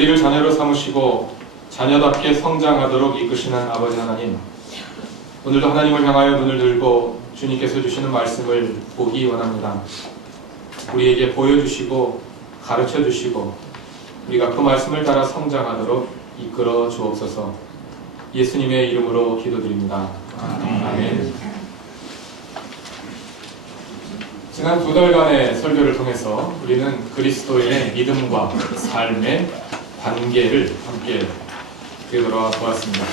우리를 자녀로 삼으시고 자녀답게 성장하도록 이끄시는 아버지 하나님, 오늘도 하나님을 향하여 눈을 들고 주님께서 주시는 말씀을 보기 원합니다. 우리에게 보여주시고 가르쳐 주시고 우리가 그 말씀을 따라 성장하도록 이끌어 주옵소서. 예수님의 이름으로 기도드립니다. 아멘. 지난 2달간의 설교를 통해서 우리는 그리스도인의 믿음과 삶의 관계를 함께 되돌아 보았습니다.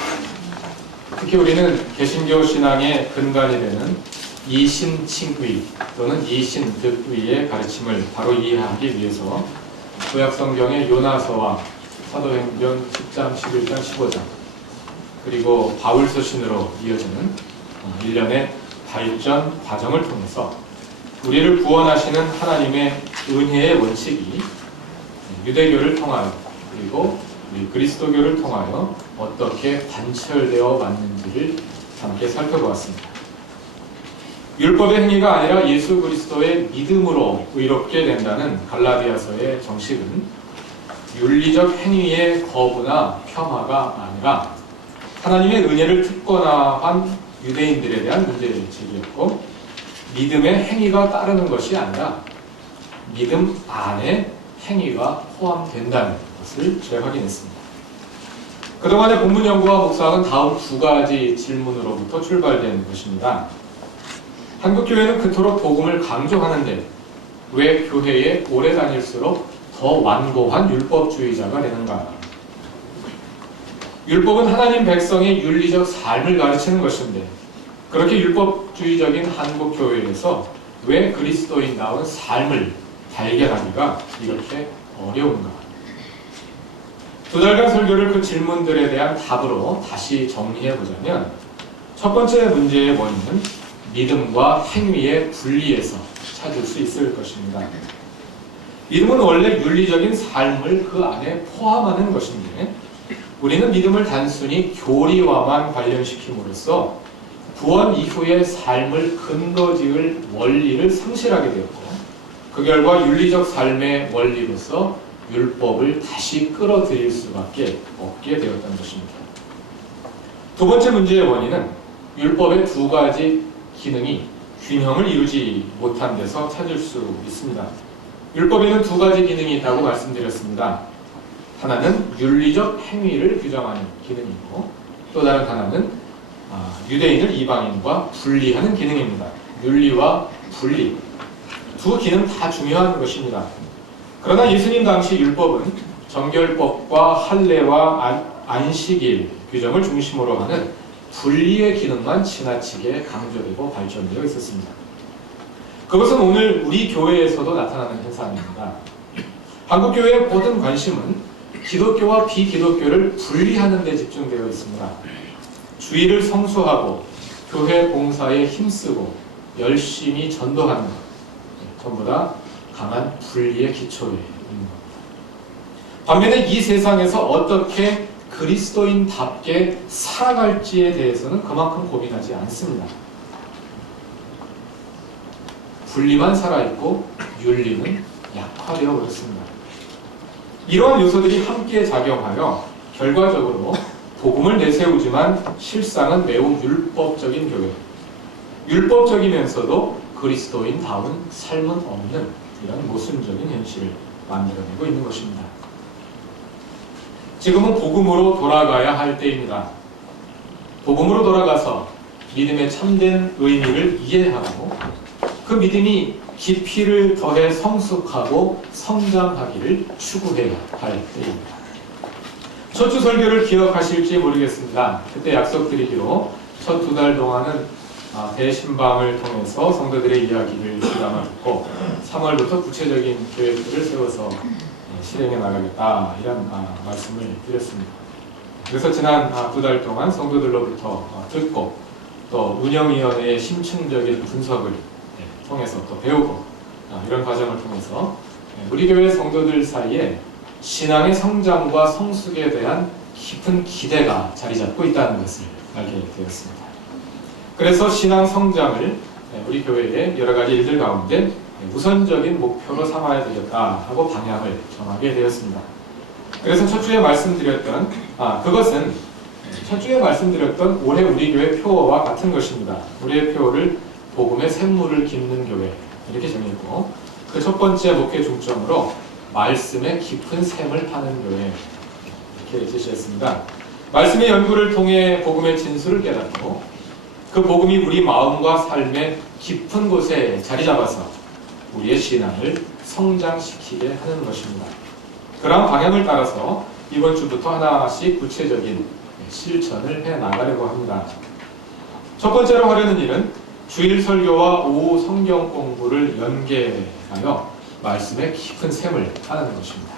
특히 우리는 개신교 신앙의 근간이 되는 이신칭의 또는 이신득의의 가르침을 바로 이해하기 위해서 구약성경의 요나서와 사도행전 10장, 11장, 15장 그리고 바울서신으로 이어지는 일련의 발전 과정을 통해서 우리를 구원하시는 하나님의 은혜의 원칙이 유대교를 통하여 그리고 우리 그리스도교를 통하여 어떻게 관철되어 왔는지를 함께 살펴보았습니다. 율법의 행위가 아니라 예수 그리스도의 믿음으로 의롭게 된다는 갈라디아서의 정식은 윤리적 행위의 거부나 폄하가 아니라 하나님의 은혜를 특권화한 유대인들에 대한 문제제기였고, 믿음의 행위가 따르는 것이 아니라 믿음 안에 행위가 포함된다는 것을 재확인했습니다. 그동안의 본문 연구와 묵상은 다음 2가지 질문으로부터 출발된 것입니다. 한국교회는 그토록 복음을 강조하는데 왜 교회에 오래 다닐수록 더 완고한 율법주의자가 되는가? 율법은 하나님 백성의 윤리적 삶을 가르치는 것인데 그렇게 율법주의적인 한국교회에서 왜 그리스도인다운 삶을 발견하기가 이렇게 어려운가? 2달간 설교를 그 질문들에 대한 답으로 다시 정리해보자면, 첫 번째 문제의 원인은 믿음과 행위의 분리에서 찾을 수 있을 것입니다. 믿음은 원래 윤리적인 삶을 그 안에 포함하는 것인데, 우리는 믿음을 단순히 교리와만 관련시킴으로써 구원 이후의 삶을 근거지을 원리를 상실하게 되었고, 그 결과 윤리적 삶의 원리로서 율법을 다시 끌어들일 수밖에 없게 되었다는 것입니다. 두 번째 문제의 원인은 율법의 2가지 기능이 균형을 이루지 못한 데서 찾을 수 있습니다. 율법에는 2가지 기능이 있다고 말씀드렸습니다. 하나는 윤리적 행위를 규정하는 기능이고, 또 다른 하나는 유대인을 이방인과 분리하는 기능입니다. 윤리와 분리, 2 기능 다 중요한 것입니다. 그러나 예수님 당시 율법은 정결법과 할례와 안식일 규정을 중심으로 하는 분리의 기능만 지나치게 강조되고 발전되어 있었습니다. 그것은 오늘 우리 교회에서도 나타나는 현상입니다. 한국교회의 모든 관심은 기독교와 비기독교를 분리하는 데 집중되어 있습니다. 주의를 성수하고 교회 봉사에 힘쓰고 열심히 전도하는 것, 전부 다 강한 분리의 기초에 있는 겁니다. 반면에 이 세상에서 어떻게 그리스도인답게 살아갈지에 대해서는 그만큼 고민하지 않습니다. 분리만 살아있고 윤리는 약화되어 버렸습니다. 이러한 요소들이 함께 작용하여 결과적으로 복음을 내세우지만 실상은 매우 율법적인 교회, 율법적이면서도 그리스도인다운 삶은 없는 이런 모순적인 현실을 만들어내고 있는 것입니다. 지금은 복음으로 돌아가야 할 때입니다. 복음으로 돌아가서 믿음의 참된 의미를 이해하고 그 믿음이 깊이를 더해 성숙하고 성장하기를 추구해야 할 때입니다. 첫 주 설교를 기억하실지 모르겠습니다. 그때 약속드리기로 첫 2달 동안은 대신방을 통해서 성도들의 이야기를 귀담아 듣고 3월부터 구체적인 계획들을 세워서 실행해 나가겠다, 이런 말씀을 드렸습니다. 그래서 지난 2달 동안 성도들로부터 듣고 또 운영위원회의 심층적인 분석을 통해서 또 배우고 이런 과정을 통해서 우리 교회 성도들 사이에 신앙의 성장과 성숙에 대한 깊은 기대가 자리 잡고 있다는 것을 알게 되었습니다. 그래서 신앙 성장을 우리 교회의 여러 가지 일들 가운데 우선적인 목표로 삼아야 되겠다 하고 방향을 정하게 되었습니다. 그래서 첫 주에 말씀드렸던 그것은 첫 주에 말씀드렸던 올해 우리 교회 표어와 같은 것입니다. 우리의 표어를 복음의 샘물을 깃는 교회 이렇게 정했고, 그 첫 번째 목회 중점으로 말씀의 깊은 샘을 파는 교회 이렇게 제시했습니다. 말씀의 연구를 통해 복음의 진수를 깨닫고 그 복음이 우리 마음과 삶의 깊은 곳에 자리 잡아서 우리의 신앙을 성장시키게 하는 것입니다. 그러한 방향을 따라서 이번 주부터 하나씩 구체적인 실천을 해 나가려고 합니다. 첫 번째로 하려는 일은 주일 설교와 오후 성경 공부를 연계하여 말씀의 깊은 샘을 파는 것입니다.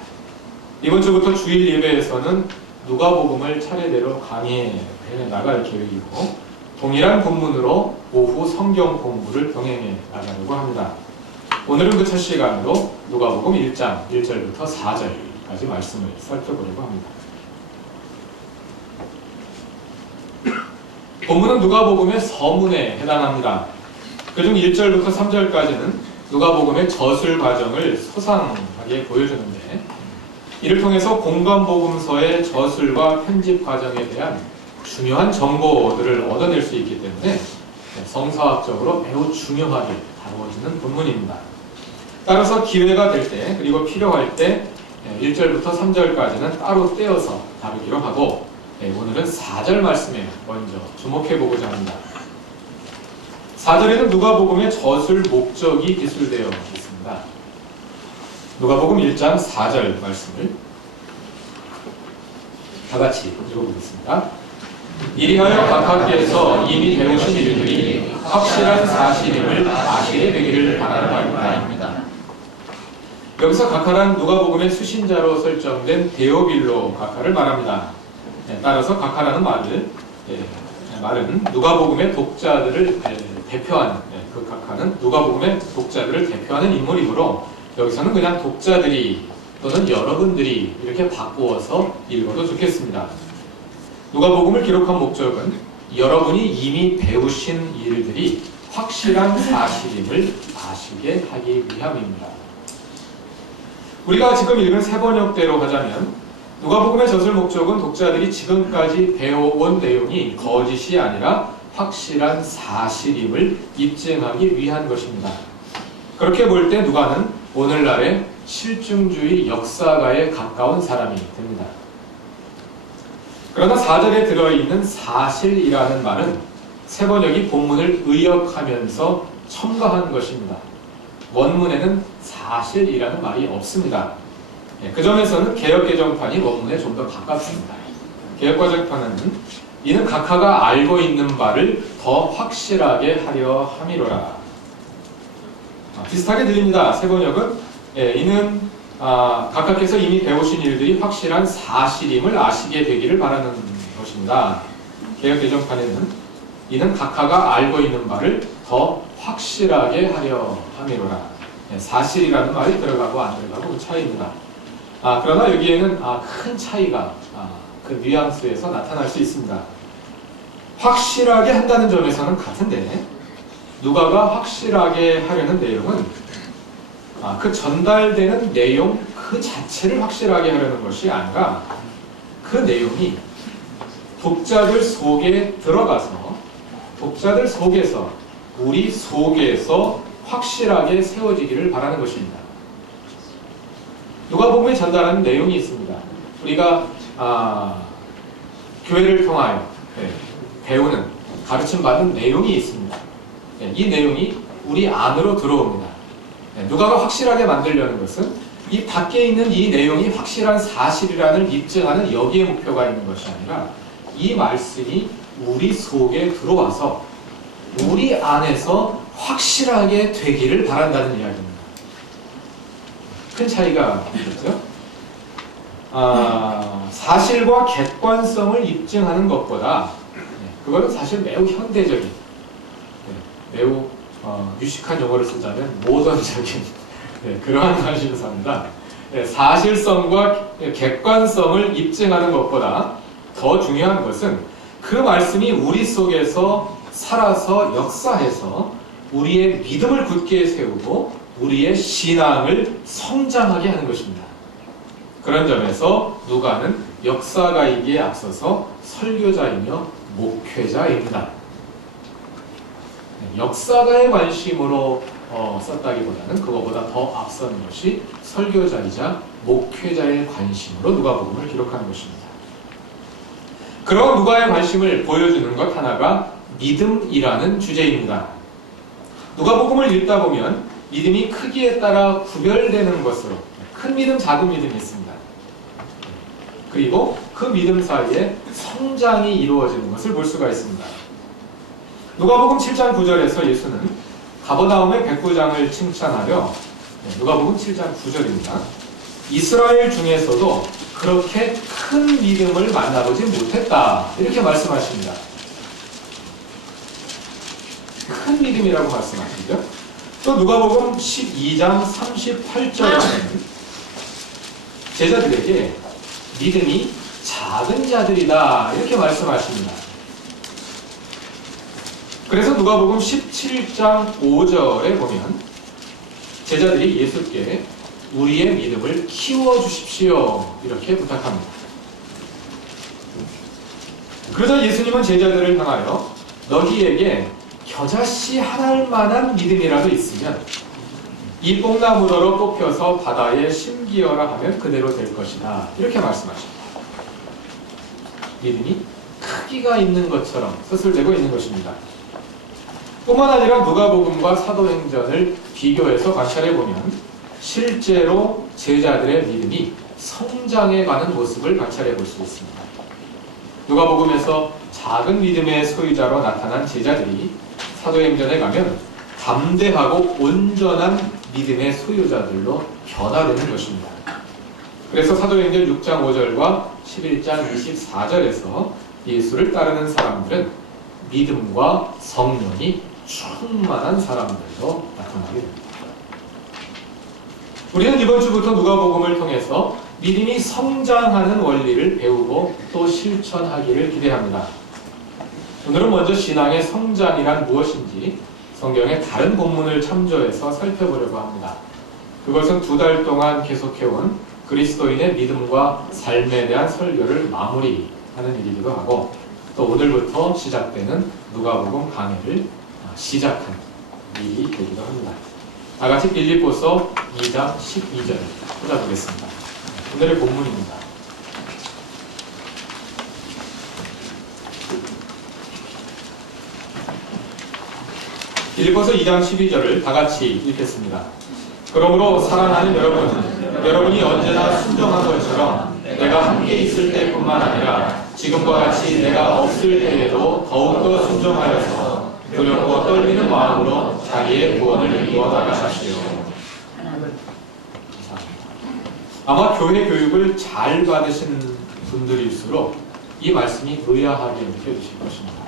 이번 주부터 주일 예배에서는 누가복음을 차례대로 강의해 나갈 계획이고, 동일한 본문으로 오후 성경 공부를 병행해 나가려고 합니다. 오늘은 그 첫 시간으로 누가복음 1장 1절부터 4절까지 말씀을 살펴보려고 합니다. 본문은 누가복음의 서문에 해당합니다. 그중 1절부터 3절까지는 누가복음의 저술 과정을 소상하게 보여주는데, 이를 통해서 공관복음서의 저술과 편집 과정에 대한 중요한 정보들을 얻어낼 수 있기 때문에 성서학적으로 매우 중요하게 다루어지는 본문입니다. 따라서 기회가 될 때, 그리고 필요할 때 1절부터 3절까지는 따로 떼어서 다루기로 하고, 오늘은 4절 말씀에 먼저 주목해보고자 합니다. 4절에는 누가복음의 저술 목적이 기술되어 있습니다. 누가복음 1장 4절 말씀을 다 같이 읽어보겠습니다. 이리하여 각하께서 이미 배우신 일들이 확실한 사실임을 아시게 되기를 바라는 바입니다. 여기서 각하란 누가복음의 수신자로 설정된 데오빌로 각하를 말합니다. 따라서 각하라는 말은 누가복음의 독자들을 대표하는, 그 각하는 누가복음의 독자들을 대표하는 인물이므로 여기서는 그냥 독자들이 또는 여러분들이 이렇게 바꾸어서 읽어도 좋겠습니다. 누가복음을 기록한 목적은 여러분이 이미 배우신 일들이 확실한 사실임을 아시게 하기 위함입니다. 우리가 지금 읽은 세 번역대로 하자면 누가복음의 저술 목적은 독자들이 지금까지 배워온 내용이 거짓이 아니라 확실한 사실임을 입증하기 위한 것입니다. 그렇게 볼 때 누가는 오늘날의 실증주의 역사가에 가까운 사람이 됩니다. 그러나 4절에 들어있는 사실이라는 말은 세 번역이 본문을 의역하면서 첨가한 것입니다. 원문에는 사실이라는 말이 없습니다. 그 점에서는 개역개정판이 원문에 좀 더 가깝습니다. 개역개정판은 이는 각하가 알고 있는 바를 더 확실하게 하려 함이로라. 비슷하게 들립니다. 세 번역은 이는 각하께서 이미 배우신 일들이 확실한 사실임을 아시게 되기를 바라는 것입니다. 개역개정판에는 이는 각하가 알고 있는 바를 더 확실하게 하려 함이로라. 사실이라는 말이 들어가고 안 들어가고 그 차이입니다. 그러나 여기에는 큰 차이가 그 뉘앙스에서 나타날 수 있습니다. 확실하게 한다는 점에서는 같은데, 누가가 확실하게 하려는 내용은 그 전달되는 내용 그 자체를 확실하게 하려는 것이 아니라 그 내용이 독자들 속에 들어가서 독자들 속에서 우리 속에서 확실하게 세워지기를 바라는 것입니다. 누가복음에 전달하는 내용이 있습니다. 우리가 교회를 통하여 배우는, 가르침받는 내용이 있습니다. 이 내용이 우리 안으로 들어옵니다. 누가가 확실하게 만들려는 것은 이 밖에 있는 이 내용이 확실한 사실이라는 입증하는 여기에 목표가 있는 것이 아니라 이 말씀이 우리 속에 들어와서 우리 안에서 확실하게 되기를 바란다는 이야기입니다. 큰 차이가 있죠? 사실과 객관성을 입증하는 것보다 그거는 사실 매우 현대적인, 매우 유식한 용어를 쓰자면 모던적인 그러한 관심사입니다. 사실성과 객관성을 입증하는 것보다 더 중요한 것은 그 말씀이 우리 속에서 살아서 역사해서 우리의 믿음을 굳게 세우고 우리의 신앙을 성장하게 하는 것입니다. 그런 점에서 누가는 역사가이기에 앞서서 설교자이며 목회자입니다. 역사가의 관심으로 썼다기보다는 그거보다 더 앞선 것이 설교자이자 목회자의 관심으로 누가복음을 기록하는 것입니다. 그런 누가의 관심을 보여주는 것 하나가 믿음이라는 주제입니다. 누가복음을 읽다 보면 믿음이 크기에 따라 구별되는 것으로 큰 믿음, 작은 믿음이 있습니다. 그리고 그 믿음 사이에 성장이 이루어지는 것을 볼 수가 있습니다. 누가복음 7장 9절에서 예수는 가버나움의 백부장을 칭찬하려, 누가복음 7장 9절입니다. 이스라엘 중에서도 그렇게 큰 믿음을 만나보지 못했다, 이렇게 말씀하십니다. 큰 믿음이라고 말씀하시죠. 또 누가복음 12장 38절에는 제자들에게 믿음이 작은 자들이다, 이렇게 말씀하십니다. 그래서 누가복음 17장 5절에 보면 제자들이 예수께 우리의 믿음을 키워주십시오, 이렇게 부탁합니다. 그러자 예수님은 제자들을 향하여 너희에게 겨자씨 한 알만한 믿음이라도 있으면 이 뽕나무더러 뽑혀서 바다에 심기어라 하면 그대로 될 것이다, 이렇게 말씀하십니다. 믿음이 크기가 있는 것처럼 서술되고 있는 것입니다. 뿐만 아니라 누가복음과 사도행전을 비교해서 관찰해보면 실제로 제자들의 믿음이 성장해가는 모습을 관찰해 볼 수 있습니다. 누가복음에서 작은 믿음의 소유자로 나타난 제자들이 사도행전에 가면 담대하고 온전한 믿음의 소유자들로 변화되는 것입니다. 그래서 사도행전 6장 5절과 11장 24절에서 예수를 따르는 사람들은 믿음과 성령이 충만한 사람들로 나타나게 됩니다. 우리는 이번 주부터 누가복음을 통해서 믿음이 성장하는 원리를 배우고 또 실천하기를 기대합니다. 오늘은 먼저 신앙의 성장이란 무엇인지 성경의 다른 본문을 참조해서 살펴보려고 합니다. 그것은 2달 동안 계속해온 그리스도인의 믿음과 삶에 대한 설교를 마무리하는 일이기도 하고, 또 오늘부터 시작되는 누가복음 강해를 시작한 일이 되기도 합니다. 다같이 빌립보서 2장 12절을 찾아보겠습니다. 오늘의 본문입니다. 빌립보서 2장 12절을 다같이 읽겠습니다. 그러므로 사랑하는 여러분이 언제나 순종한 것처럼 내가 함께 있을 때뿐만 아니라 지금과 같이 내가 없을 때에도 더욱더 순종하여서 두렵고 떨리는 마음으로 자기의 구원을 이루어 나가십시오. 아마 교회 교육을 잘 받으신 분들일수록 이 말씀이 의아하게 느껴지실 것입니다.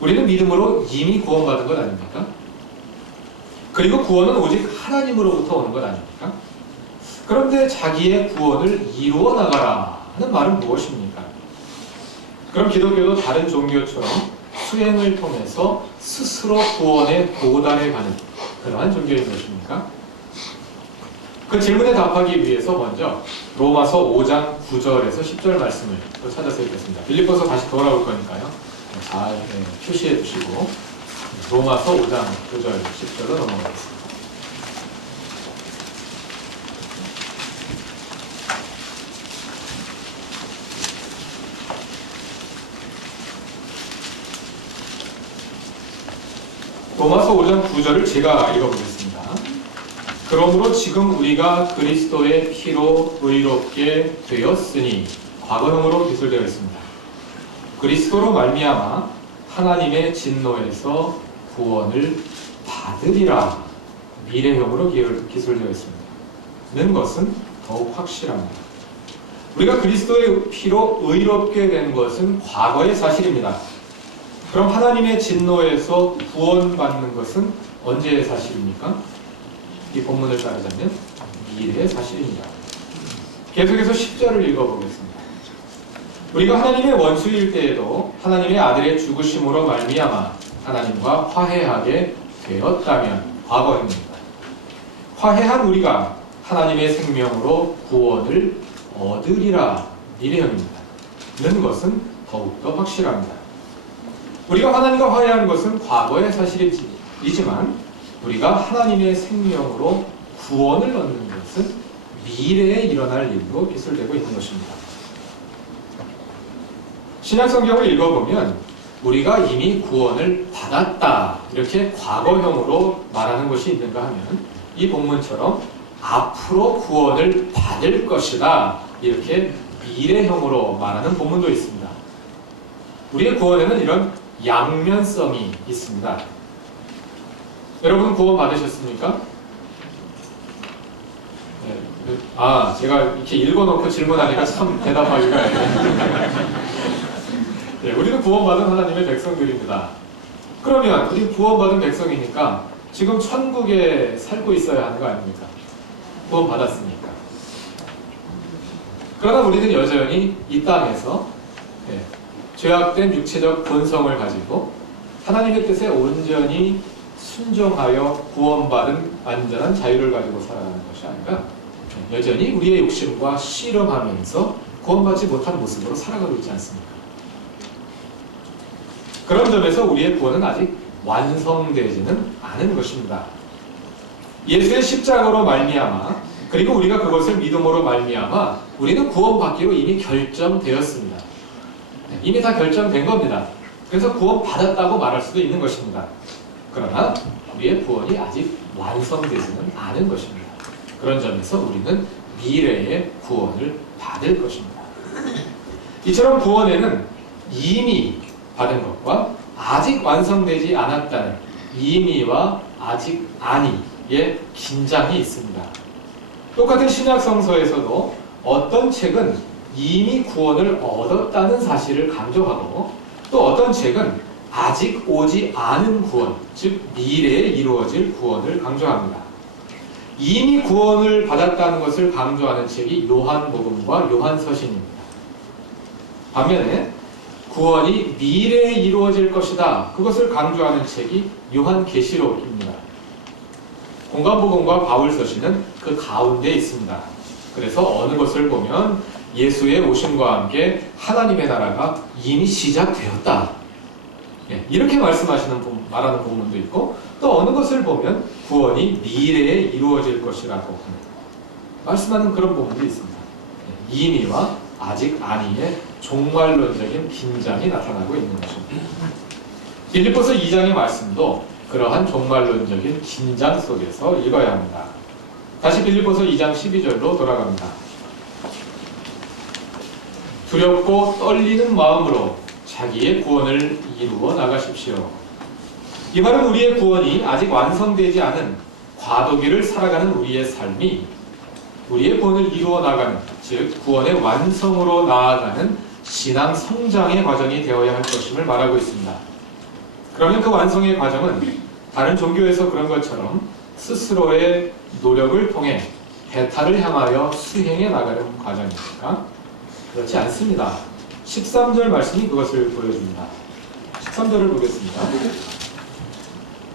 우리는 믿음으로 이미 구원받은 것 아닙니까? 그리고 구원은 오직 하나님으로부터 오는 것 아닙니까? 그런데 자기의 구원을 이루어 나가라 하는 말은 무엇입니까? 그럼 기독교도 다른 종교처럼 수행을 통해서 스스로 구원에 도달해 가는 그러한 종교인 것입니까? 그 질문에 답하기 위해서 먼저 로마서 5장 9절에서 10절 말씀을 또 찾아서 읽겠습니다. 빌립보서 다시 돌아올 거니까요. 잘 표시해 주시고 로마서 5장 9절 10절로 넘어가겠습니다. 로마서 5장 9절을 제가 읽어보겠습니다. 그러므로 지금 우리가 그리스도의 피로 의롭게 되었으니, 과거형으로 기술되어 있습니다. 그리스도로 말미암아 하나님의 진노에서 구원을 받으리라, 미래형으로 기술되어 있습니다. 는 것은 더욱 확실합니다. 우리가 그리스도의 피로 의롭게 된 것은 과거의 사실입니다. 그럼 하나님의 진노에서 구원받는 것은 언제의 사실입니까? 이 본문을 따르자면 미래의 사실입니다. 계속해서 10절을 읽어보겠습니다. 우리가 하나님의 원수일 때에도 하나님의 아들의 죽으심으로 말미암아 하나님과 화해하게 되었다면, 과거입니다. 화해한 우리가 하나님의 생명으로 구원을 얻으리라 미래형입니다. 는 것은 더욱더 확실합니다. 우리가 하나님과 화해하는 것은 과거의 사실이지만 우리가 하나님의 생명으로 구원을 얻는 것은 미래에 일어날 일로 기술되고 있는 것입니다. 신약성경을 읽어보면 우리가 이미 구원을 받았다 이렇게 과거형으로 말하는 것이 있는가 하면 이 본문처럼 앞으로 구원을 받을 것이다 이렇게 미래형으로 말하는 본문도 있습니다. 우리의 구원에는 이런 양면성이 있습니다. 여러분 구원 받으셨습니까? 네. 제가 이렇게 읽어놓고 질문하니까 참 대답하기가 네, 우리는 구원받은 하나님의 백성들입니다. 그러면 우리 구원받은 백성이니까 지금 천국에 살고 있어야 하는 거 아닙니까? 구원받았으니까. 그러나 우리는 여전히 이 땅에서 죄악된 육체적 본성을 가지고 하나님의 뜻에 온전히 순종하여 구원받은 완전한 자유를 가지고 살아가는 것이 아니라 여전히 우리의 욕심과 씨름하면서 구원받지 못한 모습으로 살아가고 있지 않습니까? 그런 점에서 우리의 구원은 아직 완성되지는 않은 것입니다. 예수의 십자가로 말미암아 그리고 우리가 그것을 믿음으로 말미암아 우리는 구원받기로 이미 결정되었습니다. 이미 다 결정된 겁니다. 그래서 구원받았다고 말할 수도 있는 것입니다. 그러나 우리의 구원이 아직 완성되지는 않은 것입니다. 그런 점에서 우리는 미래의 구원을 받을 것입니다. 이처럼 구원에는 이미 받은 것과 아직 완성되지 않았다는 이미와 아직 아니의 긴장이 있습니다. 똑같은 신약 성서에서도 어떤 책은 이미 구원을 얻었다는 사실을 강조하고 또 어떤 책은 아직 오지 않은 구원, 즉 미래에 이루어질 구원을 강조합니다. 이미 구원을 받았다는 것을 강조하는 책이 요한복음과 요한서신입니다. 반면에 구원이 미래에 이루어질 것이다. 그것을 강조하는 책이 요한계시록입니다. 공간복음과 바울서신은 그 가운데 있습니다. 그래서 어느 것을 보면 예수의 오심과 함께 하나님의 나라가 이미 시작되었다. 이렇게 말하는 본문도 있고 또 어느 것을 보면 구원이 미래에 이루어질 것이라고 말씀하는 그런 본문도 있습니다. 이미와 아직 아니의 종말론적인 긴장이 나타나고 있는 것입니다. 빌립보서 2장의 말씀도 그러한 종말론적인 긴장 속에서 읽어야 합니다. 다시 빌립보서 2장 12절로 돌아갑니다. 두렵고 떨리는 마음으로 자기의 구원을 이루어 나가십시오. 이 말은 우리의 구원이 아직 완성되지 않은 과도기를 살아가는 우리의 삶이 우리의 구원을 이루어 나가는, 즉 구원의 완성으로 나아가는 신앙 성장의 과정이 되어야 할 것임을 말하고 있습니다. 그러면 그 완성의 과정은 다른 종교에서 그런 것처럼 스스로의 노력을 통해 배타를 향하여 수행해 나가는 과정입니까? 그렇지 않습니다. 13절 말씀이 그것을 보여줍니다. 13절을 보겠습니다.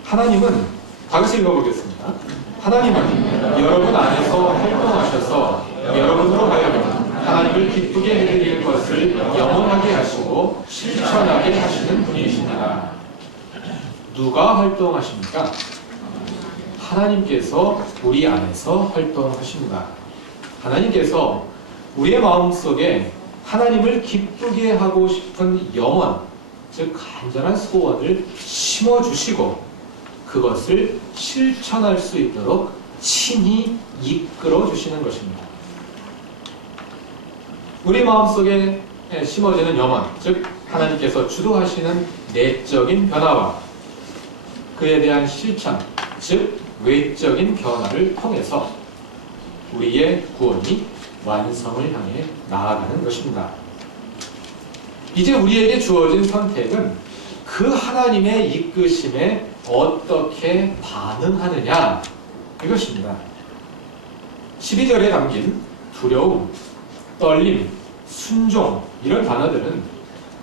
하나님은, 다같이 읽어보겠습니다. 하나님은 여러분 안에서 활동하셔서 여러분으로 하여금 하나님을 기쁘게 해드릴 것을 영원하게 하시고 실천하게 하시는 분이십니다. 누가 활동하십니까? 하나님께서 우리 안에서 활동하십니다. 하나님께서 우리의 마음속에 하나님을 기쁘게 하고 싶은 영원, 즉 간절한 소원을 심어주시고 그것을 실천할 수 있도록 친히 이끌어 주시는 것입니다. 우리 마음속에 심어지는 영원, 즉 하나님께서 주도하시는 내적인 변화와 그에 대한 실천, 즉 외적인 변화를 통해서 우리의 구원이 완성을 향해 나아가는 것입니다. 이제 우리에게 주어진 선택은 그 하나님의 이끄심에 어떻게 반응하느냐, 이것입니다. 12절에 담긴 두려움, 떨림, 순종, 이런 단어들은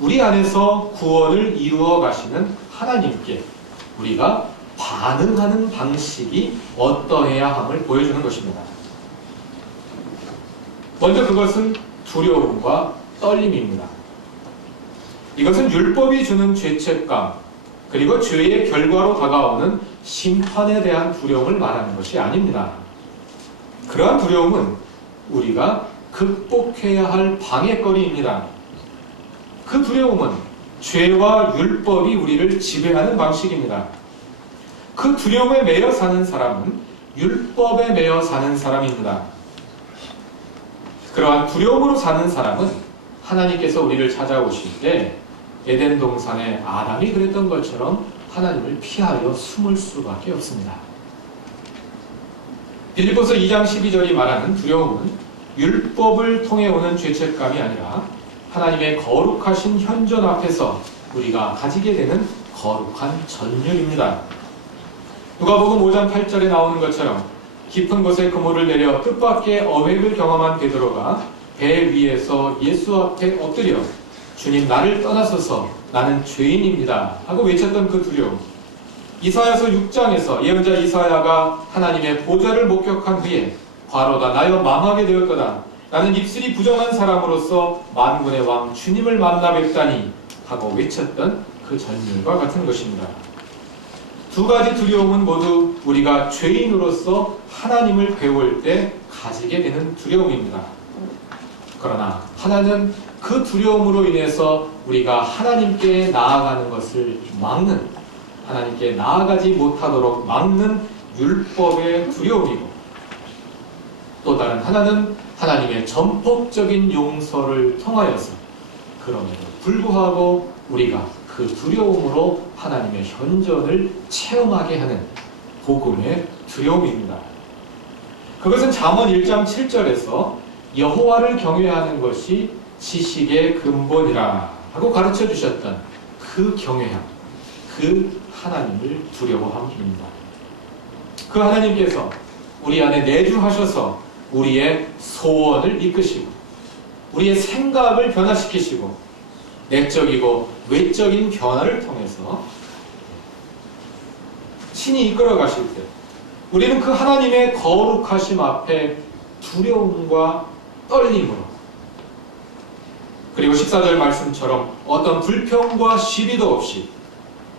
우리 안에서 구원을 이루어 가시는 하나님께 우리가 반응하는 방식이 어떠해야 함을 보여주는 것입니다. 먼저 그것은 두려움과 떨림입니다. 이것은 율법이 주는 죄책감, 그리고 죄의 결과로 다가오는 심판에 대한 두려움을 말하는 것이 아닙니다. 그러한 두려움은 우리가 극복해야 할 방해거리입니다. 그 두려움은 죄와 율법이 우리를 지배하는 방식입니다. 그 두려움에 매여 사는 사람은 율법에 매여 사는 사람입니다. 그러한 두려움으로 사는 사람은 하나님께서 우리를 찾아오실 때 에덴 동산의 아담이 그랬던 것처럼 하나님을 피하여 숨을 수밖에 없습니다. 빌립보서 2장 12절이 말하는 두려움은 율법을 통해 오는 죄책감이 아니라 하나님의 거룩하신 현존 앞에서 우리가 가지게 되는 거룩한 전율입니다. 누가복음 5장 8절에 나오는 것처럼 깊은 곳에 그물을 내려 뜻밖의 어획을 경험한 베드로가 배 위에서 예수 앞에 엎드려 주님 나를 떠나소서 나는 죄인입니다 하고 외쳤던 그 두려움. 이사야서 6장에서 예언자 이사야가 하나님의 보좌를 목격한 후에 과로다 나여 망하게 되었도다 나는 입술이 부정한 사람으로서 만군의 왕 주님을 만나 뵙다니 하고 외쳤던 그 전율과 같은 것입니다. 두 가지 두려움은 모두 우리가 죄인으로서 하나님을 배울 때 가지게 되는 두려움입니다. 그러나 하나는 그 두려움으로 인해서 우리가 하나님께 나아가는 것을 막는, 하나님께 나아가지 못하도록 막는 율법의 두려움이고, 또 다른 하나는 하나님의 전폭적인 용서를 통하여서 그럼에도 불구하고 우리가 그 두려움으로 하나님의 현존을 체험하게 하는 복음의 두려움입니다. 그것은 잠언 1장 7절에서 여호와를 경외하는 것이 지식의 근본이라 하고 가르쳐 주셨던 그 경외함, 그 하나님을 두려워함입니다. 그 하나님께서 우리 안에 내주하셔서 우리의 소원을 이끄시고 우리의 생각을 변화시키시고 내적이고 외적인 변화를 통해서 친히 이끌어 가실 때 우리는 그 하나님의 거룩하심 앞에 두려움과 떨림으로 그리고 14절 말씀처럼 어떤 불평과 시비도 없이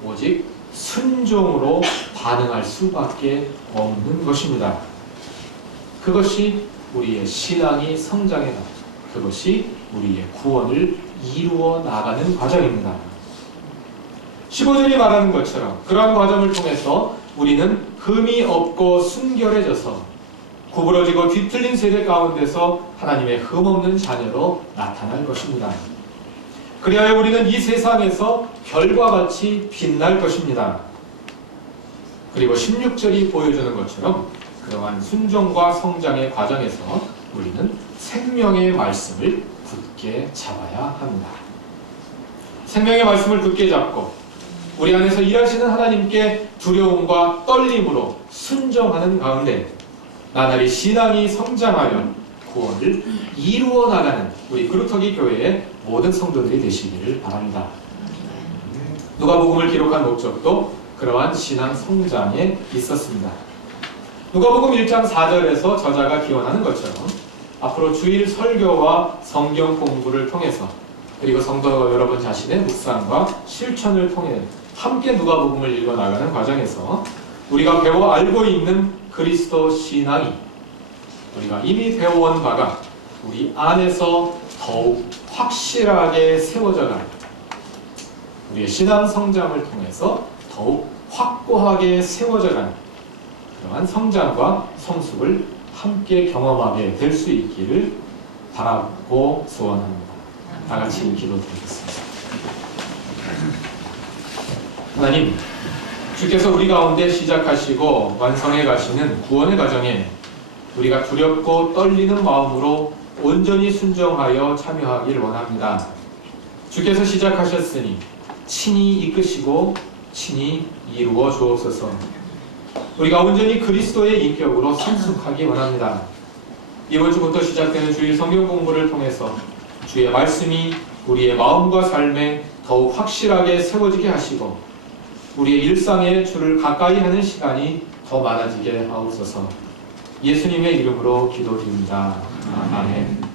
오직 순종으로 반응할 수밖에 없는 것입니다. 그것이 우리의 신앙이 성장해 나가고 그것이 우리의 구원을 이루어 나가는 과정입니다. 15절이 말하는 것처럼 그러한 과정을 통해서 우리는 흠이 없고 순결해져서 구부러지고 뒤틀린 세대 가운데서 하나님의 흠없는 자녀로 나타날 것입니다. 그리하여 우리는 이 세상에서 별과 같이 빛날 것입니다. 그리고 16절이 보여주는 것처럼 그러한 순종과 성장의 과정에서 우리는 생명의 말씀을 굳게 잡아야 합니다. 생명의 말씀을 굳게 잡고 우리 안에서 일하시는 하나님께 두려움과 떨림으로 순종하는 가운데 나날이 신앙이 성장하여 구원을 이루어 나가는 우리 그루터기 교회의 모든 성도들이 되시기를 바랍니다. 누가복음을 기록한 목적도 그러한 신앙 성장에 있었습니다. 누가복음 1장 4절에서 저자가 기원하는 것처럼 앞으로 주일 설교와 성경 공부를 통해서 그리고 성도 여러분 자신의 묵상과 실천을 통해 함께 누가복음을 읽어 나가는 과정에서 우리가 배워 알고 있는 그리스도 신앙이 우리가 이미 배워온 바가 우리 안에서 더욱 확실하게 세워져가는 우리의 신앙 성장을 통해서 더욱 확고하게 세워져가는 그러한 성장과 성숙을 함께 경험하게 될 수 있기를 바라고 소원합니다. 다 같이 기도드리겠습니다. 하나님, 주께서 우리 가운데 시작하시고 완성해 가시는 구원의 과정에 우리가 두렵고 떨리는 마음으로 온전히 순종하여 참여하길 원합니다. 주께서 시작하셨으니 친히 이끄시고 친히 이루어 주옵소서. 우리가 온전히 그리스도의 인격으로 성숙하기 원합니다. 이번 주부터 시작되는 주일 성경 공부를 통해서 주의 말씀이 우리의 마음과 삶에 더욱 확실하게 세워지게 하시고 우리의 일상에 주를 가까이 하는 시간이 더 많아지게 하옵소서. 예수님의 이름으로 기도드립니다. 아멘.